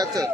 Capture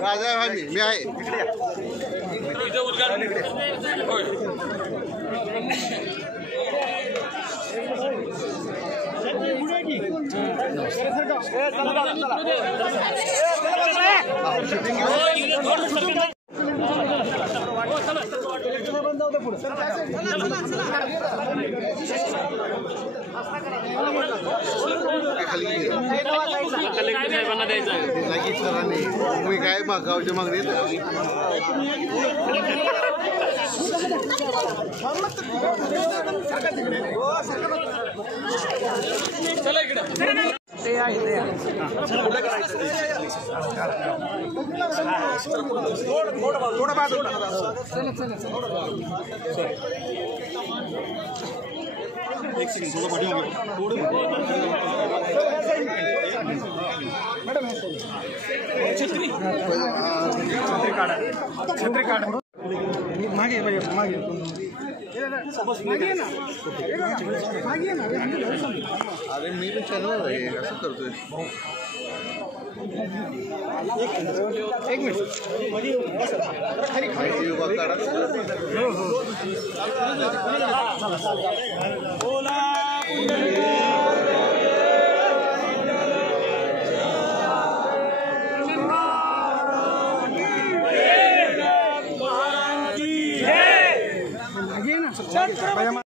राजा आहे मी आहे मी काय गावची मागणी एक सेकंड थोड़ा बढ़िया मैडम छत्री काढा मागे मागे अरे मी पण चॅनल आहे असं करतोय एक मिनिट माहिती विभाग काढा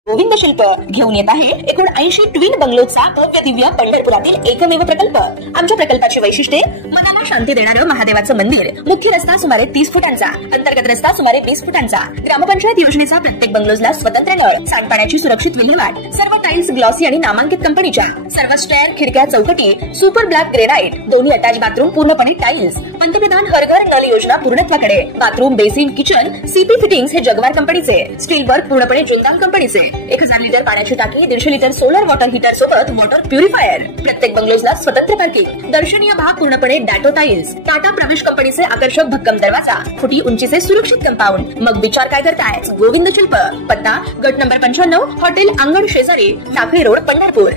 गोविंद शिल्प घेऊन येत आहे एकूण 80 ट्विन बंगलोचा भव्य दिव्य पंढरपुरातील एकमेव प्रकल्प। आमच्या प्रकल्पाची वैशिष्ट्ये मनाला शांती देणारं महादेवाचं मंदिर, मुख्य रस्ता सुमारे 30 फुटांचा, अंतर्गत रस्ता सुमारे 20 फुटांचा, ग्रामपंचायत योजनेचा प्रत्येक बंगलोजला स्वतंत्र नळ, सांडपाण्याची सुरक्षित विल्हेवाट, सर्व टाइल्स ग्लॉसी आणि नामांकित कंपनीच्या, सर्व स्टेअर, खिडक्या, चौकटी सुपर ब्लॅक ग्रेनाइट, दोन्ही अटॅच बाथरूम पूर्णपणे टाइल्स, पंतप्रधान हर घर नल योजना पूर्णत्वाकडे, bathroom, basin, kitchen, CP fittings हे जगवार कंपनीचे, स्टील वर्क पूर्णपणे जुंदाल कंपनीचे, 1000 लिटर पाण्याची टाकी, 150 लिटर सोलर वॉटर हीटर सोबत वॉटर प्युरिफायर, प्रत्येक बंगलोजला स्वतंत्र पार्किंग, दर्शनीय भाग पूर्णपणे डॅटो टाइल्स, टाटा प्रवेश कंपनीचे आकर्षक भक्कम दरवाजा, फुटी उंचीचे सुरक्षित कंपाऊंड। मग विचार काय करताय? गोविंद शिल्प, पत्ता गट नंबर 95, हॉटेल अंगण शेजारी, टाकळी रोड, पंढरपूर।